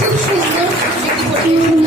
青是的旋律。